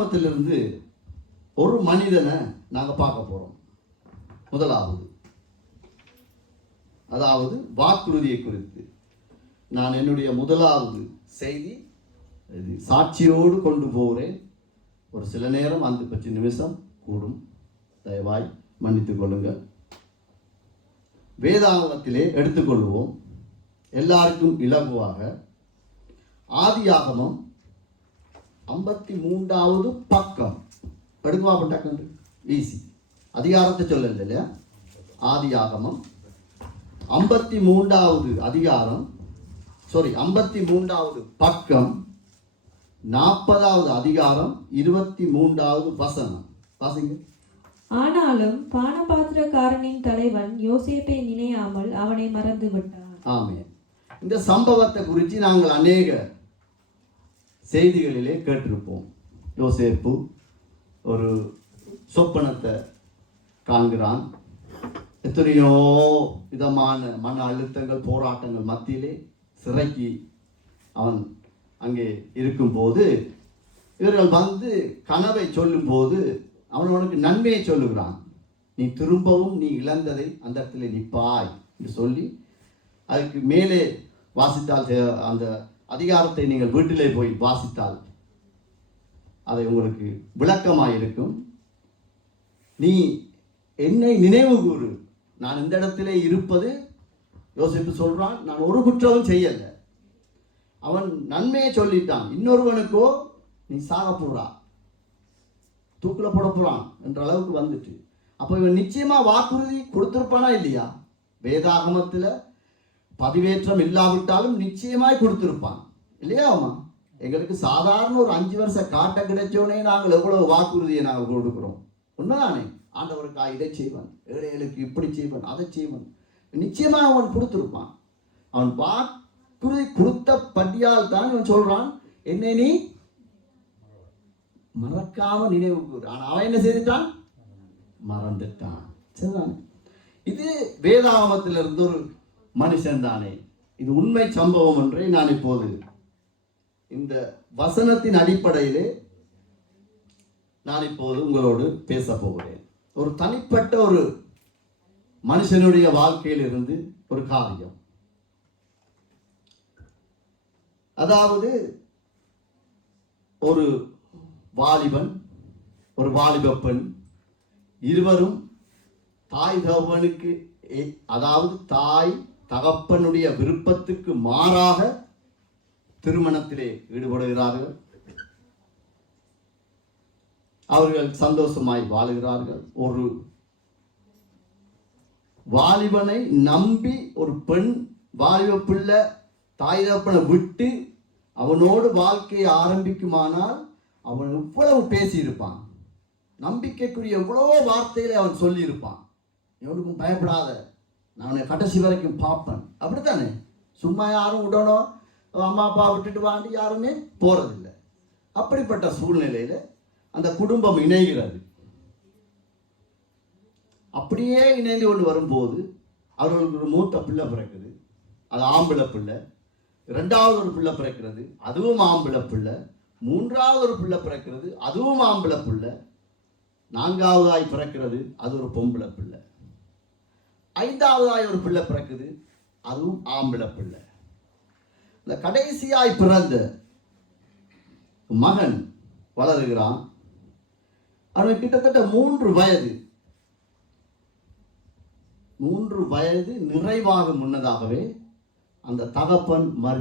குடும்பத்திலிருந்து ஒரு மனிதனை நாங்க பார்க்க போறோம். முதலாவது. அதாவது வாக்குறுதியை குறித்து. நான் என்னுடைய முதலாவது செய்தி சாட்சியோடு கொண்டு போகிறேன். ஒரு சில நேரம் அந்த பத்து நிமிஷம் கூடும். தயவாய் மன்னித்துக் கொள்ளுங்கள். வேதாகமத்திலே எடுத்துக்கொள்வோம் எல்லாருக்கும் இலகுவாக ஆதியாகமம் ஐம்பத்தி மூன்றாவது பக்கம். எடுக்குவா பட்டாக்கண்டு ஈஸி அதிகாரத்தை சொல்லல இல்லையா? ஆதியாகமம். ஐம்பத்தி மூன்றாவது அதிகாரம். சாரி ஐம்பத்தி மூன்றாவது பக்கம். நாற்பதாவது அதிகாரம். இருபத்தி மூன்றாவது வசனம். வாசிங்க. ஆனாலும் பானபாத்திரக்காரனின் தலைவன் யோசேப்பை நினையாமல் அவனை மறந்து விட்டான் ஆமென். இந்த சம்பவத்தை குறித்து நாங்கள் அநேக செய்திகளிலே கேட்டிருப்போம். யோசேப்பு ஒரு சொப்பனத்தை காண்கிறான். எத்தனையோ விதமான மன அழுத்தங்கள் போராட்டங்கள் மத்தியிலே சிறைக்கு அவன் அங்கே இருக்கும்போது இவர்கள் வந்து கனவை சொல்லும்போது அவன் உனக்கு நன்மையை சொல்லுகிறான். நீ திரும்பவும் நீ இழந்ததை அந்த இடத்துல நிற்பாய் என்று சொல்லி அதுக்கு மேலே வாசித்தால் அந்த அதிகாரத்தை நீங்கள் வீட்டிலே போய் வாசித்தால் அதை உங்களுக்கு விளக்கமாக இருக்கும் நீ என்னை நினைவு கூறு. நான் இந்த இடத்திலே இருப்பது யோசிப்பு சொல்றான் நான் ஒரு குற்றமும் செய்யல. அவன் நன்மையை சொல்லிட்டான். இன்னொருவனுக்கோ நீ சாக போறா. தூக்கில் போட போறான் என்ற அளவுக்கு வந்துட்டு. அப்போ இவன் நிச்சயமா வாக்குறுதி கொடுத்துருப்பானா இல்லையா? வேதாகமத்தில் பதிவேற்றம் இல்லாவிட்டாலும் நிச்சயமாய் கொடுத்திருப்பான். இல்லையா அவன் எங்களுக்கு சாதாரண ஒரு அஞ்சு வருஷம் காட்ட கிடைச்சோடனே நாங்கள் எவ்வளவு வாக்குறுதியை நாங்கள் கொடுக்குறோம். உண்மைதானே? ஆண்டவருக்கா இதை செய்வன். ஏழைகளுக்கு இப்படி செய்வன் அதை செய்வன். நிச்சயமாக அவன் கொடுத்துருப்பான். அவன் வாக்குறுதி கொடுத்த படியால் தான் இவன் சொல்றான் என்ன நீ மறக்காம நினைவு கூறு அவன் என்ன செய்துட்டான்? மறந்துட்டான். சரிதானே? இது வேதாகமத்திலிருந்து ஒரு மனுஷன்தானே இது உண்மை சம்பவம் என்றே நான் இப்போது இந்த வசனத்தின் அடிப்படையிலே நான் இப்போது உங்களோடு பேச போகிறேன். ஒரு தனிப்பட்ட ஒரு மனுஷனுடைய வாழ்க்கையில் இருந்து ஒரு காரியம். அதாவது ஒரு வாலிபன் ஒரு வாலிப பெண் இருவரும் தாய் தகவனுக்கு அதாவது தாய் தகப்பனுடைய விருப்பத்துக்கு மாறாக திருமணத்திலே ஈடுபடுகிறார்கள். அவர்கள் சந்தோஷமாய் வாழுகிறார்கள். ஒரு வாலிபனை நம்பி ஒரு பெண் வாலிப பிள்ளை தாய் தகப்பனை விட்டு அவனோடு வாழ்க்கையை ஆரம்பிக்குமானால் அவன் எவ்வளவு பேசியிருப்பான். நம்பிக்கைக்குரிய எவ்வளோ வார்த்தைகளை அவன் சொல்லியிருப்பான். எவனுக்கும் பயப்படாத நான் உன்னை கடைசி வரைக்கும் பார்ப்பேன். அப்படித்தானே? சும்மா யாரும் விடணும். அம்மா அப்பா விட்டுட்டு வாண்டு யாருமே போறதில்லை. அப்படிப்பட்ட சூழ்நிலையில அந்த குடும்பம் இணைகிறது. அப்படியே இணைந்து கொண்டு வரும்போது அவர்களுக்கு ஒரு மூத்த பிள்ளை பிறக்குது. அது ஆம்பளை பிள்ளை. ரெண்டாவது ஒரு பிள்ளை பிறக்கிறது அதுவும் ஆம்பளை பிள்ளை. மூன்றாவது ஒரு பிள்ளை பிறக்கிறது அதுவும் ஆம்பிளை பிள்ளை. நான்காவதாய் பிறக்கிறது அது ஒரு பொம்பளை பிள்ளை. ஐந்தாவதாய் ஒரு பிள்ளை பிறக்குது. அதுவும் ஆம்பளை பிள்ளை. இந்த கடைசியாய் பிறந்த மகன் வளருகிறான். அவனுக்கு கிட்டத்தட்ட மூன்று வயது. மூன்று வயது நிறைவாக முன்னதாகவே அந்த தகப்பன் மறு